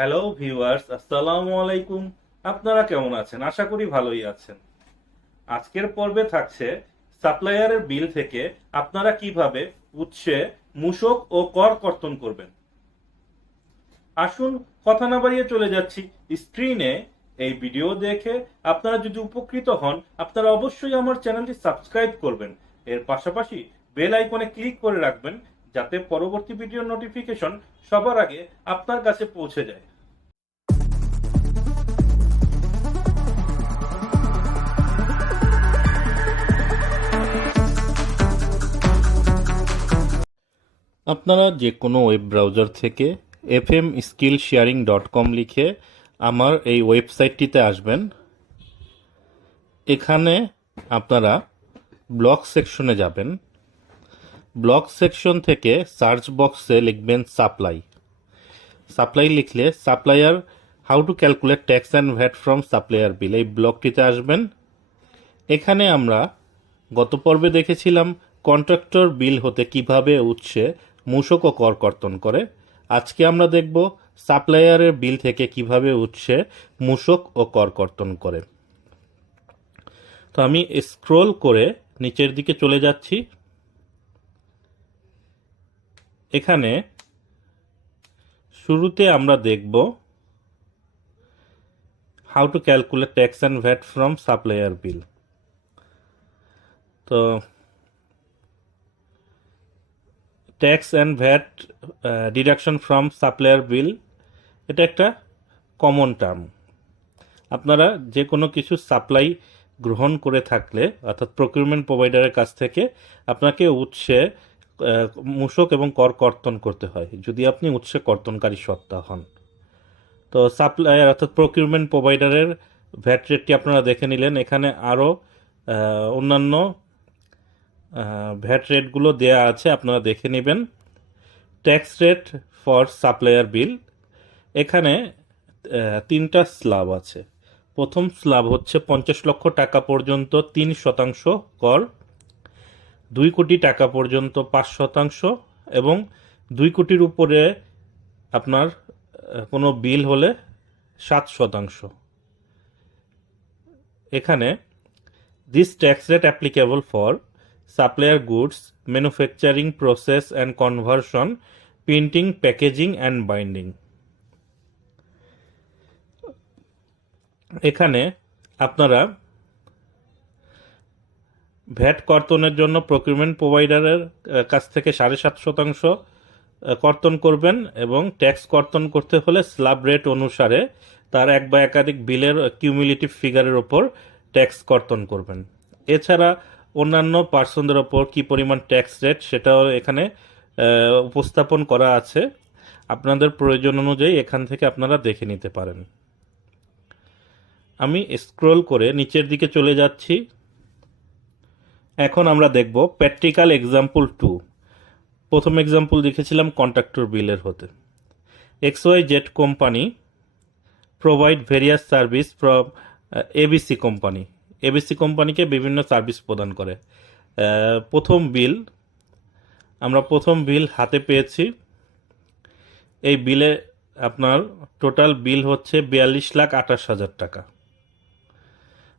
Hello viewers, আসসালামু আলাইকুম। আপনারা কেমন আছেন? আশা করি ভালোই আছেন। আজকের পর্বে থাকছে সাপ্লায়ারের বিল থেকে আপনারা কিভাবে উৎসে মূসক ও কর কর্তন করবেন। আসুন কথা না বাড়িয়ে চলে যাচ্ছি স্ক্রিনে। এই ভিডিও দেখে আপনারা যদি উপকৃত হন, আপনারা অবশ্যই আমার চ্যানেলটি সাবস্ক্রাইব করবেন। এর পাশাপাশি বেল আইকনে ক্লিক করে রাখবেন, যাতে পরবর্তী ভিডিওর নোটিফিকেশন সবার আগে আপনার কাছে পৌঁছে যায়। আপনারা যে কোনো ওয়েব ব্রাউজার থেকে fmskillsharing.com লিখে আমার এই ওয়েবসাইটটিতে আসবেন। এখানে আপনারা ব্লগ সেকশনে যাবেন। ব্লগ সেকশন থেকে সার্চ বক্সে লিখবেন সাপ্লাই লিখলে supplier how to calculate tax and VAT from supplier bill, এই ব্লগটিতে আসবেন। এখানে আমরা গত পর্বে দেখেছিলাম কন্ট্রাক্টর বিল হতে কিভাবে উৎসে মূসক ও কর কর্তন করে। আজকে আমরা দেখব সাপ্লায়ারের বিল থেকে কিভাবে উৎসে মূসক ও কর কর্তন করে। তো আমি স্ক্রল করে নিচের দিকে চলে যাচ্ছি। এখানে শুরুতে আমরা দেখব how to calculate tax and VAT from supplier bill. তো tax and VAT deduction from supplier bill, এটা একটা কমন টার্ম। আপনারা যে কোনো কিছু সাপ্লাই গ্রহণ করে থাকলে, অর্থাৎ প্রকিউরমেন্ট প্রোভাইডারের কাছ থেকে আপনাকে উৎসে মূসক এবং কর কর্তন করতে হয়, যদি আপনি উৎসে কর্তনকারী সত্তা হন। তো সাপ্লায়ার অর্থাৎ প্রকিউরমেন্ট প্রোভাইডারের ভ্যাট রেটটি আপনারা দেখে নিলেন। এখানে আরও অন্যান্য ভ্যাট রেটগুলো দেয়া আছে, আপনারা দেখে নেবেন। ট্যাক্স রেট ফর সাপ্লায়ার বিল, এখানে তিনটা স্ল্যাব আছে। প্রথম স্ল্যাব হচ্ছে 50 লক্ষ টাকা পর্যন্ত 3% কর, 2 কোটি টাকা পর্যন্ত 5%, এবং 2 কোটির উপরে আপনার কোনো বিল হলে 7%। এখানে this tax rate applicable for supplier goods manufacturing process and conversion, printing, packaging and binding. এখানে আপনারা ভ্যাট কর্তনের জন্য প্রকিউরমেন্ট প্রোভাইডারের কাছ থেকে 7.5% কর্তন করবেন, এবং ট্যাক্স কর্তন করতে হলে স্ল্যাব রেট অনুসারে তার এক বা একাধিক বিলের কিউমুলেটিভ ফিগারের ওপর ট্যাক্স কর্তন করবেন। এছাড়া অন্যান্য পার্সনদের ওপর কি পরিমাণ ট্যাক্স রেট সেটাও এখানে উপস্থাপন করা আছে। আপনাদের প্রয়োজন অনুযায়ী এখান থেকে আপনারা দেখে নিতে পারেন। আমি স্ক্রল করে নিচের দিকে চলে যাচ্ছি। এখন আমরা দেখব প্র্যাকটিক্যাল এক্সাম্পল 2। প্রথম এক্সাম্পল দেখেছিলাম কন্ট্রাক্টর বিলের হতে। XYZ company provide various service from ABC company. ABC কোম্পানিকে বিভিন্ন সার্ভিস প্রদান করে। প্রথম বিল হাতে পেয়েছি। এই বিলে আপনার টোটাল বিল হচ্ছে 42,28,000 টাকা।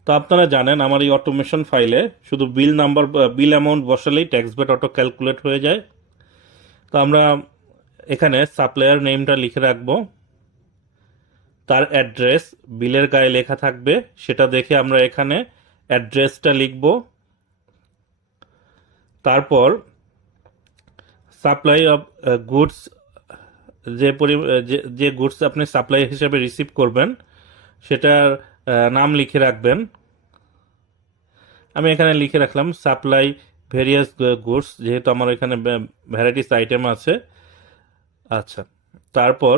তো আপনারা জানেন আমার এই অটোমেশন ফাইলে শুধু বিল অ্যামাউন্ট বসালেই ট্যাক্স ভ্যাট অটো ক্যালকুলেট হয়ে যায়। তো আমরা এখানে সাপ্লায়ার নেমটা লিখে রাখবো, তার অ্যাড্রেস বিলের গায়ে লেখা থাকবে, সেটা দেখে আমরা এখানে অ্যাড্রেসটা লিখব। তারপর সাপ্লাই অফ গুডস, যে গুডস আপনি সাপ্লাই হিসেবে রিসিভ করবেন সেটার নাম লিখে রাখবেন। আমি এখানে লিখে রাখলাম সাপ্লাই ভেরিয়াস গুডস, যেহেতু আমার এখানে ভ্যারাইটিস আইটেম আছে। আচ্ছা, তারপর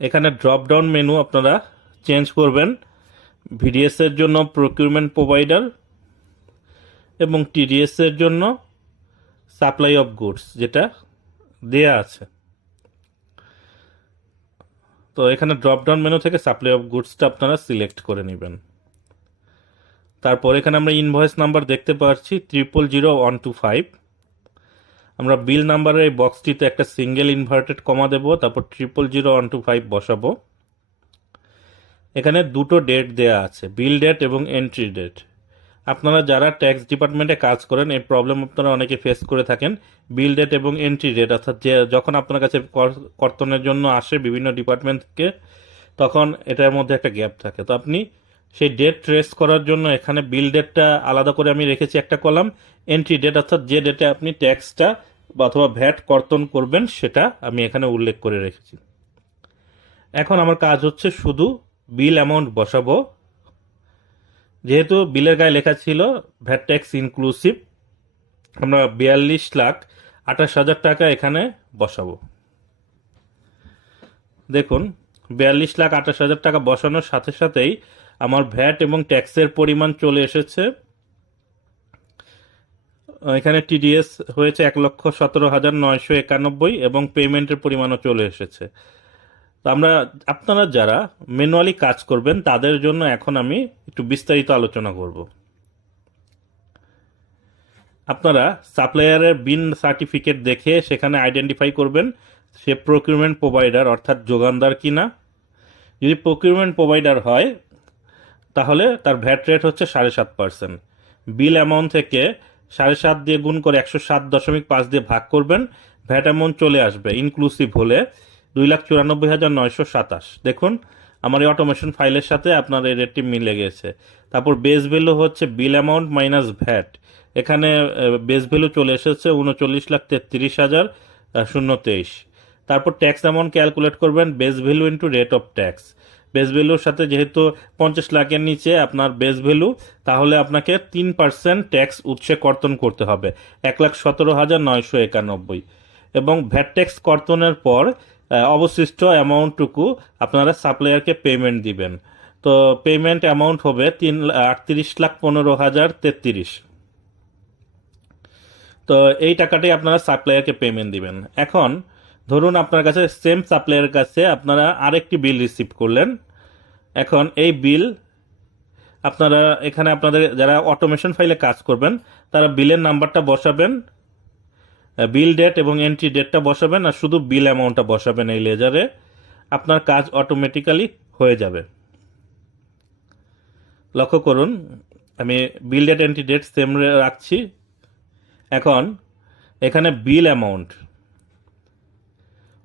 এখানে ড্রপ ডাউন মেনু আপনারা চেঞ্জ করবেন। ভিডিএস এর জন্য প্রকিউরমেন্ট প্রোভাইডার এবং টিডিএস এর জন্য সাপ্লাই অফ গুডস, যেটা দেয়া আছে। তো এখানে ড্রপ ডাউন মেনু থেকে সাপ্লাই অফ গুডসটা আপনারা সিলেক্ট করে নেবেন। তারপর এখানে আমরা ইনভয়েস নাম্বার দেখতে পাচ্ছি 000125। আমরা বিল নাম্বারের এই বক্সটিতে একটা সিঙ্গেল ইনভার্টেড কমা দেব, তারপর 000125 বসাবো। এখানে দুটো ডেট দেয়া আছে, বিল ডেট এবং এন্ট্রি ডেট। আপনারা যারা ট্যাক্স ডিপার্টমেন্টে কাজ করেন এই প্রবলেম আপনারা অনেকে ফেস করে থাকেন। বিল ডেট এবং এন্ট্রি ডেট, অর্থাৎ যে যখন আপনার কাছে কর্তনের জন্য আসে বিভিন্ন ডিপার্টমেন্ট থেকে, তখন এটার মধ্যে একটা গ্যাপ থাকে। তো আপনি সেই ডেট ট্রেস করার জন্য এখানে বিল ডেটটা আলাদা করে আমি রেখেছি একটা কলাম, এন্ট্রি ডেট অর্থাৎ যে ডেটে আপনি ট্যাক্সটা অথবা ভ্যাট কর্তন করবেন সেটা আমি এখানে উল্লেখ করে রেখেছি। এখন আমার কাজ হচ্ছে শুধু বিল অ্যামাউন্ট বসাবো। যেহেতু বিলের গায়ে লেখা ছিল ভ্যাট ট্যাক্স ইনক্লুসিভ, আমরা 42,28,000 টাকা এখানে বসাবো। দেখুন 42,28,000 টাকা বসানোর সাথে সাথেই আমার ভ্যাট এবং ট্যাক্সের পরিমাণ চলে এসেছে। এখানে টিডিএস হয়েছে 1,17,991 এবং পেমেন্টের পরিমাণও চলে এসেছে। তো আপনারা যারা ম্যানুয়ালি কাজ করবেন তাদের জন্য এখন আমি একটু বিস্তারিত আলোচনা করব। আপনারা সাপ্লায়ারের বিন সার্টিফিকেট দেখে সেখানে আইডেন্টিফাই করবেন সে প্রকিউরমেন্ট প্রোভাইডার অর্থাৎ যোগানদার কিনা। যদি প্রকিউরমেন্ট প্রোভাইডার হয় তাহলে তার ভ্যাট রেট হচ্ছে 7.5%। বিল অ্যামাউন্ট থেকে 7.5 দিয়ে গুণ করে 107.5 দিয়ে ভাগ করবেন, ভ্যাট অ্যামাউন্ট চলে আসবে ইনক্লুসিভ হলে 2,94,927। দেখুন আমার এই অটোমেশন ফাইলের সাথে আপনার এই রেটটি মিলে গেছে। তারপর বেস ভ্যালু হচ্ছে বিল অ্যামাউন্ট মাইনাস ভ্যাট, এখানে বেস ভ্যালু চলে এসেছে 39,33,023। তারপর ট্যাক্স অ্যামাউন্ট ক্যালকুলেট করবেন base value into rate of tax. Base ভ্যালুর সাথে যেহেতু 50 লাখের নিচে আপনার বেস ভ্যালু, তাহলে আপনাকে 3% ট্যাক্স উৎসে কর্তন করতে হবে 1,17,991। এবং ভ্যাট ট্যাক্স কর্তনের পর অবশিষ্ট অ্যামাউন্টটুকু আপনারা সাপ্লায়ারকে পেমেন্ট দিবেন। তো পেমেন্ট অ্যামাউন্ট হবে 38,15,033। তো এই টাকাটাই আপনারা সাপ্লায়ারকে পেমেন্ট দিবেন। এখন ধরুন আপনার কাছে সেম সাপ্লায়ারের কাছে আপনারা আরেকটি বিল রিসিভ করলেন। এখন এই বিল আপনারা এখানে আপনাদের যারা অটোমেশন ফাইলে কাজ করবেন তারা বিলের নাম্বারটা বসাবেন, বিল ডেট এবং এন্ট্রি ডেটটা বসাবেন, আর শুধু বিল অ্যামাউন্টটা বসাবেন এই লেজারে। আপনার কাজ অটোমেটিক্যালি হয়ে যাবে। লক্ষ্য করুন আমি বিল ডেট এন্ট্রি ডেট সেম রাখছি। এখন এখানে বিল অ্যামাউন্ট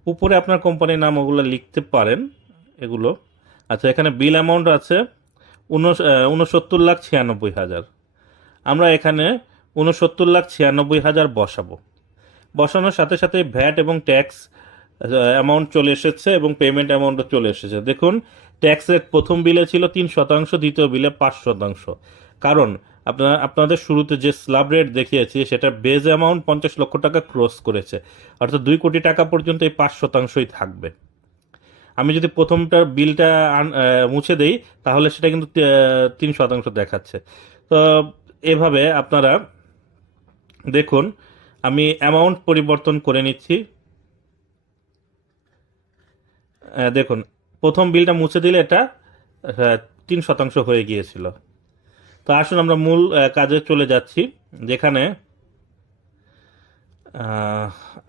উপরে আপনার কোম্পানির নাম ওগুলো লিখতে পারেন এগুলো। আচ্ছা, এখানে বিল অ্যামাউন্ট আছে 69,96,000। আমরা এখানে 69,96,000 বসাবো। বসানোর সাথে সাথে ভ্যাট এবং ট্যাক্স অ্যামাউন্ট চলে এসেছে এবং পেমেন্ট অ্যামাউন্টও চলে এসেছে। দেখুন ট্যাক্সের প্রথম বিলে ছিল 3%, দ্বিতীয় বিলে 5%। কারণ আপনাদের শুরুতে যে স্ল্যাব রেট দেখিয়েছি সেটা বেজ অ্যামাউন্ট 50 লক্ষ টাকা ক্রস করেছে, অর্থাৎ 2 কোটি টাকা পর্যন্ত এই 5%ই থাকবে। আমি যদি প্রথমটার বিলটা মুছে দেই তাহলে সেটা কিন্তু 3% দেখাচ্ছে। তো এভাবে আপনারা দেখুন আমি অ্যামাউন্ট পরিবর্তন করে নিচ্ছি। দেখুন প্রথম বিলটা মুছে দিলে এটা 3% হয়ে গিয়েছিল। তো আসুন আমরা মূল কাজে চলে যাচ্ছি, যেখানে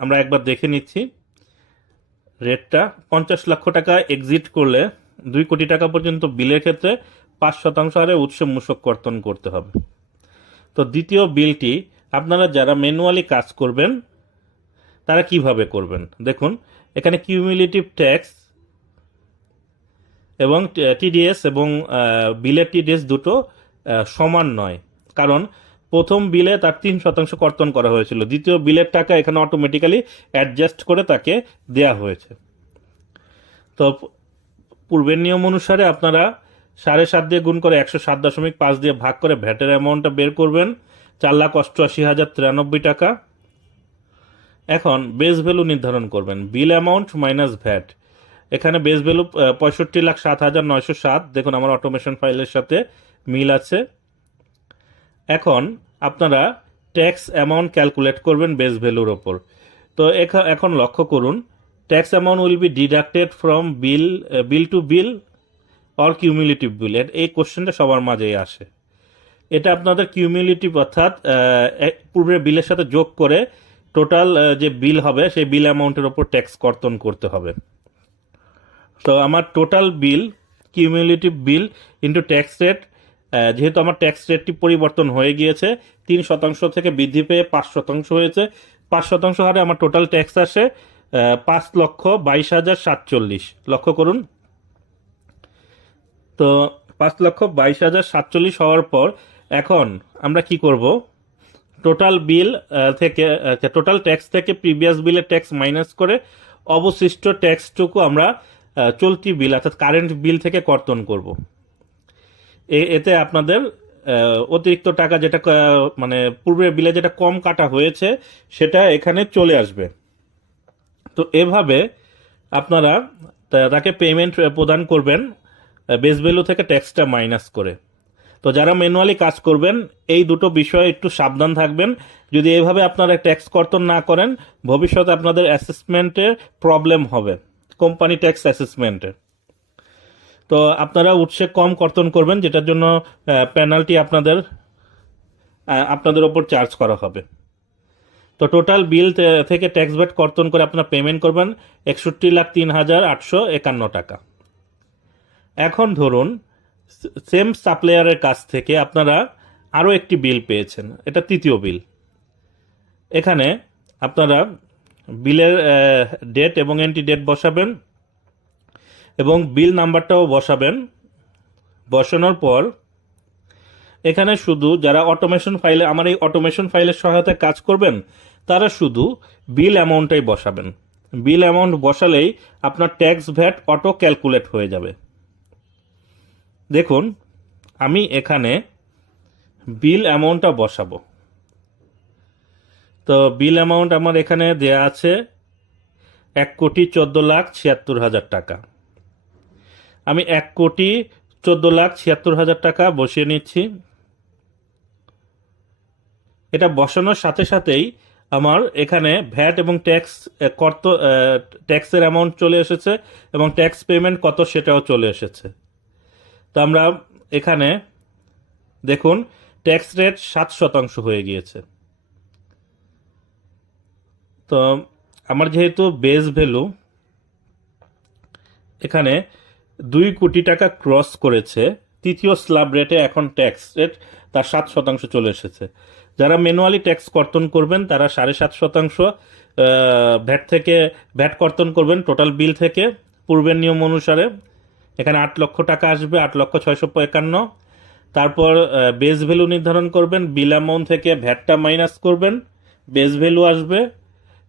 আমরা একবার দেখে নিচ্ছি রেটটা 50 লক্ষ টাকা এক্সিট করলে 2 কোটি টাকা পর্যন্ত বিলের ক্ষেত্রে 5% হারে উৎসব মূসক কর্তন করতে হবে। তো দ্বিতীয় বিলটি আপনারা যারা ম্যানুয়ালি কাজ করবেন তারা কিভাবে করবেন দেখুন, এখানে কিউমুলেটিভ ট্যাক্স এবং টিডিএস এবং বিলের টিডিএস দুটো সমান নয়, কারণ প্রথম বিলে তার 3% কর্তন করা হয়েছিল, দ্বিতীয় বিলের টাকা এখানে অটোমেটিক্যালি অ্যাডজাস্ট করে তাকে দেয়া হয়েছে। তো পূর্বের নিয়ম অনুসারে আপনারা 7.5 দিয়ে গুণ করে 107.5 দিয়ে ভাগ করে ভ্যাটের অ্যামাউন্টটা বের করবেন 4,88,093 টাকা। এখন বেস ভ্যালু নির্ধারণ করবেন, বিল অ্যামাউন্ট মাইনাস ভ্যাট। এখানে বেস ভ্যালু 65,07,907। দেখুন আমার অটোমেশন ফাইলের সাথে মিল আছে। এখন আপনারা ট্যাক্স অ্যামাউন্ট ক্যালকুলেট করবেন বেস ভ্যালুর ওপর। তো এখন লক্ষ্য করুন tax amount will be deducted from bill to bill or cumulative bill. এই কোশ্চেনটা সবার মাঝেই আসে। এটা আপনাদের কিউমুলেটিভ অর্থাৎ পূর্বের বিলের সাথে যোগ করে টোটাল যে বিল হবে সেই বিল অ্যামাউন্টের ওপর ট্যাক্স কর্তন করতে হবে। তো আমার টোটাল বিল কিউমুলেটিভ বিল ইন্টু ট্যাক্স রেট, যেহেতু আমার ট্যাক্স রেটটি পরিবর্তন হয়ে গিয়েছে 3% থেকে বৃদ্ধি পেয়ে 5% হয়েছে, 5% হারে আমার টোটাল ট্যাক্স আসে 5,22,047। লক্ষ্য করুন, তো 5,22,047 হওয়ার পর এখন আমরা কি করব, টোটাল বিল থেকে টোটাল ট্যাক্স থেকে প্রিভিয়াস বিলের ট্যাক্স মাইনাস করে অবশিষ্ট ট্যাক্সটুকু আমরা চলতি বিল অর্থাৎ কারেন্ট বিল থেকে কর্তন করব। এতে আপনাদের অতিরিক্ত টাকা যেটা মানে পূর্বের বিলে যেটা কম কাটা হয়েছে সেটা এখানে চলে আসবে। তো এভাবে আপনারা তাকে পেমেন্ট প্রদান করবেন বেস ভ্যালু থেকে ট্যাক্সটা মাইনাস করে। তো যারা ম্যানুয়ালি কাজ করবেন এই দুটো বিষয়ে একটু সাবধান থাকবেন। যদি এভাবে আপনারা ট্যাক্স কর্তন না করেন ভবিষ্যতে আপনাদের অ্যাসেসমেন্টে প্রবলেম হবে, কোম্পানি ট্যাক্স অ্যাসেসমেন্টে। তো আপনারা উৎসে কম কর্তন করবেন, যেটার জন্য পেনাল্টি আপনাদের ওপর চার্জ করা হবে। তো টোটাল বিল থেকে ট্যাক্স ভ্যাট কর্তন করে আপনারা পেমেন্ট করবেন 61,03,851 টাকা। এখন ধরুন সেম সাপ্লায়ারের কাছ থেকে আপনারা আরও একটি বিল পেয়েছেন, এটা তৃতীয় বিল। এখানে আপনারা বিলের ডেট এবং এন্ট্রি ডেট বসাবেন এবং বিল নাম্বারটাও বসাবেন। বসানোর পর এখানে শুধু যারা অটোমেশন ফাইলে আমার এই অটোমেশন ফাইলের সহায়তায় কাজ করবেন তারা শুধু বিল অ্যামাউন্টটাই বসাবেন। বিল অ্যামাউন্ট বসালেই আপনার ট্যাক্স ভ্যাট অটো ক্যালকুলেট হয়ে যাবে। দেখুন আমি এখানে বিল অ্যামাউন্টটা বসাবো। তো বিল অ্যামাউন্ট আমার এখানে দেয়া আছে 1,14,76,000 টাকা। আমি 1,14,76,000 টাকা বসিয়ে নিচ্ছি। এটা বসানোর সাথে সাথেই আমার এখানে ভ্যাট এবং ট্যাক্সের অ্যামাউন্ট চলে এসেছে এবং ট্যাক্স পেমেন্ট কত সেটাও চলে এসেছে। তো আমরা এখানে দেখুন ট্যাক্স রেট 7% হয়ে গিয়েছে। তো আমার যেহেতু বেস ভ্যালু এখানে 2 কোটি টাকা ক্রস করেছে, তৃতীয় স্ল্যাব রেটে এখন ট্যাক্স রেট তার 7% চলে এসেছে। যারা ম্যানুয়ালি ট্যাক্স কর্তন করবেন তারা 7.5% ভ্যাট কর্তন করবেন টোটাল বিল থেকে পূর্বের নিয়ম অনুসারে। এখানে 8 লক্ষ টাকা আসবে, 8,655,000। তারপর বেস ভ্যালু নির্ধারণ করবেন, বিল অ্যামাউন্ট থেকে ভ্যাটটা মাইনাস করবেন, বেস ভ্যালু আসবে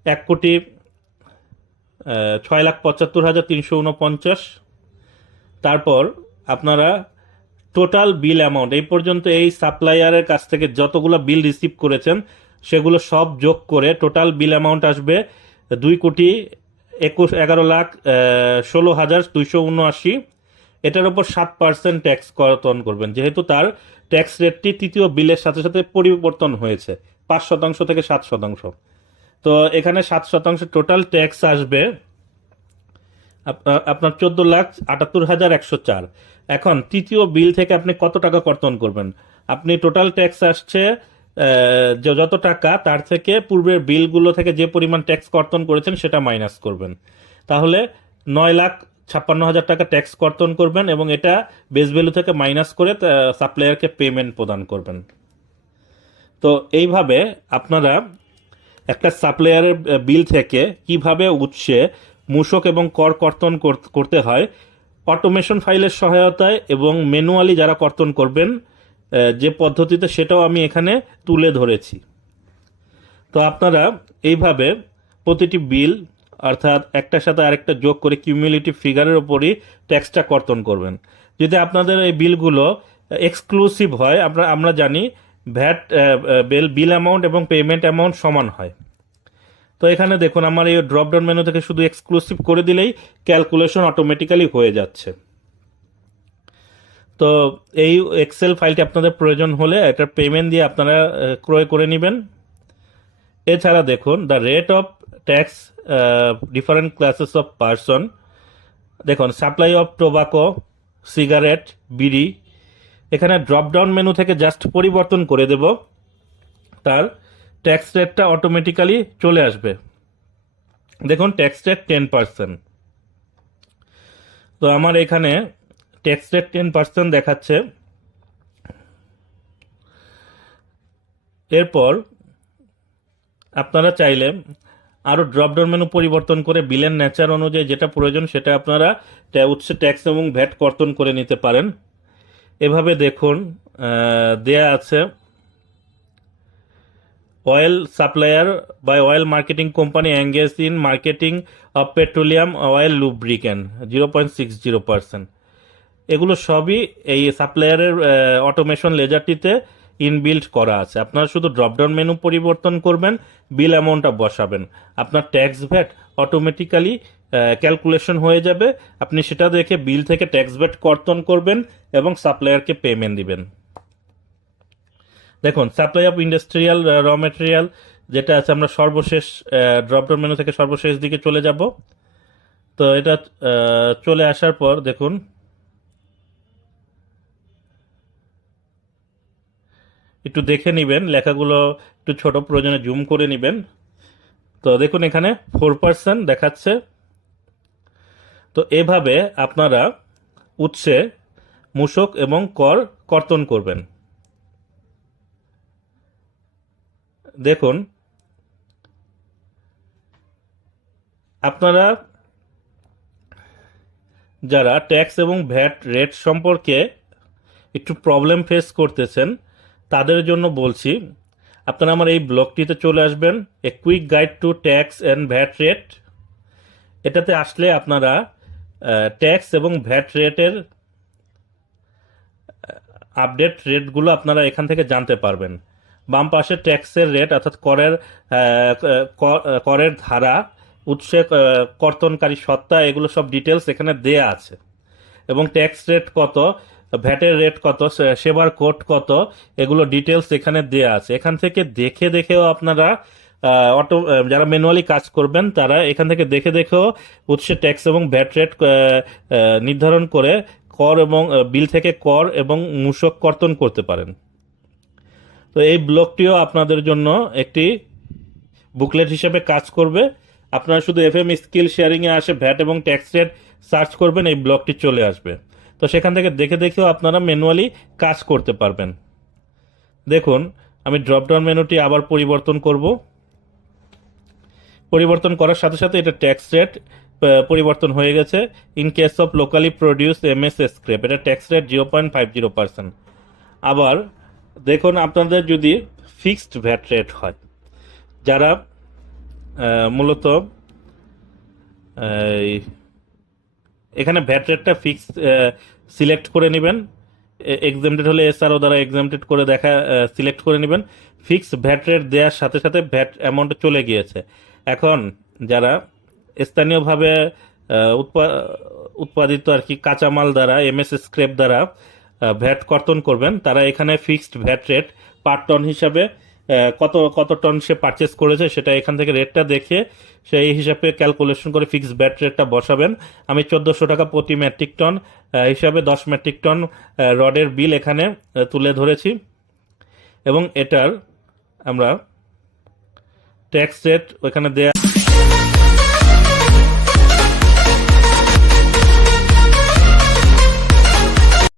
1,06,75,349। তারপর আপনারা টোটাল বিল অ্যামাউন্ট এই পর্যন্ত এই সাপ্লায়ারের কাছ থেকে যতগুলো বিল রিসিভ করেছেন সেগুলো সব যোগ করে টোটাল বিল অ্যামাউন্ট আসবে 2,11,16,279। এটার উপর 7% ট্যাক্স কর্তন করবেন, যেহেতু তার ট্যাক্স রেটটি তৃতীয় বিলের সাথে সাথে পরিবর্তন হয়েছে 5% থেকে 7%। তো এখানে 7% টোটাল ট্যাক্স আসবে আপনার 14,78,104। এখন তৃতীয় বিল থেকে আপনি কত টাকা কর্তন করবেন? আপনি টোটাল ট্যাক্স আসছে যত টাকা তার থেকে পূর্বের বিলগুলো থেকে যে পরিমাণ ট্যাক্স কর্তন করেছেন সেটা মাইনাস করবেন। তাহলে 9,56,000 টাকা ট্যাক্স কর্তন করবেন এবং এটা বেস ভ্যালু থেকে মাইনাস করে সাপ্লায়ারকে পেমেন্ট প্রদান করবেন। তো এইভাবে আপনারা একটা সাপ্লায়ারের বিল থেকে কিভাবে উৎসে মূসক এবং কর কর্তন করতে হয় অটোমেশন ফাইলের সহায়তায় এবং ম্যানুয়ালি যারা কর্তন করবেন যে পদ্ধতিতে সেটাও আমি এখানে তুলে ধরেছি। তো আপনারা এইভাবে প্রতিটি বিল অর্থাৎ একটার সাথে আরেকটা যোগ করে কিউমুলেটিভ ফিগারের ওপরই ট্যাক্সটা কর্তন করবেন। যদি আপনাদের এই বিলগুলো এক্সক্লুসিভ হয়, আমরা জানি ভ্যাট বিল অ্যামাউন্ট এবং পেমেন্ট অ্যামাউন্ট সমান হয়। তো এখানে দেখুন আমার এই ড্রপ ডাউন মেনু থেকে শুধু এক্সক্লুসিভ করে দিলেই ক্যালকুলেশন অটোমেটিক্যালি হয়ে যাচ্ছে। তো এই এক্সেল ফাইলটি আপনাদের প্রয়োজন হলে এটার পেমেন্ট দিয়ে আপনারা ক্রয় করে নেবেন। এছাড়া দেখুন the rate of tax different classes of person. দেখুন সাপ্লাই অফ টোবাকো, সিগারেট, বিড়ি। এখানে ড্রপ ডাউন মেনু থেকে জাস্ট পরিবর্তন করে দেব তার ট্যাক্স রেটটা অটোমেটিক্যালি চলে আসবে। দেখুন ট্যাক্স রেট 10%। তো আমার এখানে ট্যাক্স রেট 10% দেখাচ্ছে। এরপর আপনারা চাইলে আরও ড্রপডাউন মেনু পরিবর্তন করে বিলের নেচার অনুযায়ী যেটা প্রয়োজন সেটা আপনারা উৎসে ট্যাক্স এবং ভ্যাট কর্তন করে নিতে পারেন। এভাবে দেখুন দেয়া আছে oil supplier by oil marketing company engaged in marketing of petroleum oil lubricant 0.60%। এগুলো সবই এই সাপ্লায়ারের অটোমেশন লেজারটিতে ইনবিল্ট করা আছে। আপনারা শুধু ড্রপডাউন মেনু পরিবর্তন করবেন, বিল অ্যামাউন্টটা বসাবেন, আপনার ট্যাক্স ভ্যাট অটোমেটিক্যালি ক্যালকুলেশন হয়ে যাবে। আপনি সেটা দেখে বিল থেকে ট্যাক্স ভ্যাট কর্তন করবেন এবং সাপ্লায়ারকে পেমেন্ট দিবেন। দেখুন সাপ্লাই অফ ইন্ডাস্ট্রিয়াল র ম্যাটেরিয়াল যেটা আছে, আমরা সর্বশেষ ড্রপডাউন মেনু থেকে সর্বশেষ দিকে চলে যাব। তো এটা চলে আসার পর দেখুন একটু দেখে নেবেন, লেখাগুলো একটু ছোট, প্রয়োজনে জুম করে নেবেন। তো দেখুন এখানে 4% দেখাচ্ছে। তো এভাবে আপনারা উৎসে মূসক এবং কর কর্তন করবেন। দেখুন আপনারা যারা ট্যাক্স এবং ভ্যাট রেট সম্পর্কে একটু প্রবলেম ফেস করতেছেন তাদের জন্য বলছি, আপনারা আমার এই ব্লগটিতে চলে আসবেন, a quick guide to tax and VAT rate. এটাতে আসলে আপনারা ট্যাক্স এবং ভ্যাট রেটের আপডেট রেটগুলো আপনারা এখান থেকে জানতে পারবেন। বাম পাশে ট্যাক্সের রেট অর্থাৎ করের ধারা, উৎসে কর্তনকারী সত্তা, এগুলো সব ডিটেলস এখানে দেয়া আছে। এবং ট্যাক্স রেট কত, ভ্যাটের রেট কত, সেবার কোড কত, এগুলো ডিটেলস এখানে দেয়া আছে। এখান থেকে দেখে দেখেও আপনারা যারা ম্যানুয়ালি কাজ করবেন তারা এখান থেকে দেখে দেখেও উৎসে ট্যাক্স এবং ভ্যাট রেট নির্ধারণ করে কর এবং বিল থেকে কর এবং মূসক কর্তন করতে পারেন। তো এই ব্লগটিও আপনাদের জন্য একটি বুকলেট হিসেবে কাজ করবে। আপনারা শুধু এফএম স্কিল শেয়ারিংয়ে আসে ভ্যাট এবং ট্যাক্স রেট সার্চ করবেন, এই ব্লগটি চলে আসবে। তো সেখান থেকে দেখে দেখেও আপনারা ম্যানুয়ালি কাজ করতে পারবেন। দেখুন আমি ড্রপডাউন মেনুটি আবার পরিবর্তন করব। পরিবর্তন করার সাথে সাথে এটা ট্যাক্স রেট পরিবর্তন হয়ে গেছে। In case of locally produce MS scrap, এটা ট্যাক্স রেট 0.50%। আবার দেখুন আপনাদের যদি ফিক্সড ভ্যাট রেট হয়, যারা মূলত এখানে ভ্যাট রেটটা ফিক্স সিলেক্ট করে নেবেন, এক্সামটেড হলে এসআরও দ্বারা এক্সামটেড করে সিলেক্ট করে নেবেন। ফিক্স ভ্যাট রেট দেওয়ার সাথে সাথে ভ্যাট অ্যামাউন্ট চলে গিয়েছে। এখন যারা স্থানীয়ভাবে উৎপাদিত আর কি কাঁচামাল দ্বারা এমএস স্ক্র্যাপ দ্বারা ভ্যাট কর্তন করবেন, তারা এখানে fixed VAT rate per ton হিসাবে কত কত টন সে পারচেস করেছে সেটা এখান থেকে রেটটা দেখে সেই হিসাবে ক্যালকুলেশন করে ফিক্সড ভ্যাট রেটটা বসাবেন। আমি 1400 টাকা প্রতি মেট্রিক টন হিসাবে 10 মেট্রিক টন রডের বিল এখানে তুলে ধরেছি এবং এটার আমরা ট্যাক্স রেট ওখানে দেয়া